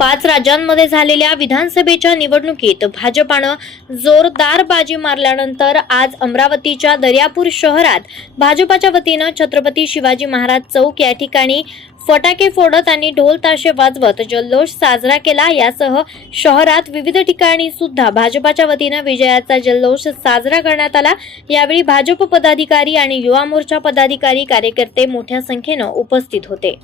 5 राज्यांमध्ये झालेल्या विधानसभेच्या निवडणुकीत भाजपानं जोरदार बाजी मारल्यानंतर आज अमरावतीच्या दर्यापूर शहरात भाजपाच्या वतीनं छत्रपती शिवाजी महाराज चौक या ठिकाणी फटाके फोडत आणि ढोल ताशे वाजवत जल्लोष साजरा केला। यासह शहरात विविध ठिकाणी सुद्धा भाजपाच्या वतीनं विजयाचा जल्लोष साजरा करण्यात आला। यावेळी भाजप पदाधिकारी आणि युवा मोर्चा पदाधिकारी कार्यकर्ते मोठ्या संख्येनं उपस्थित होते।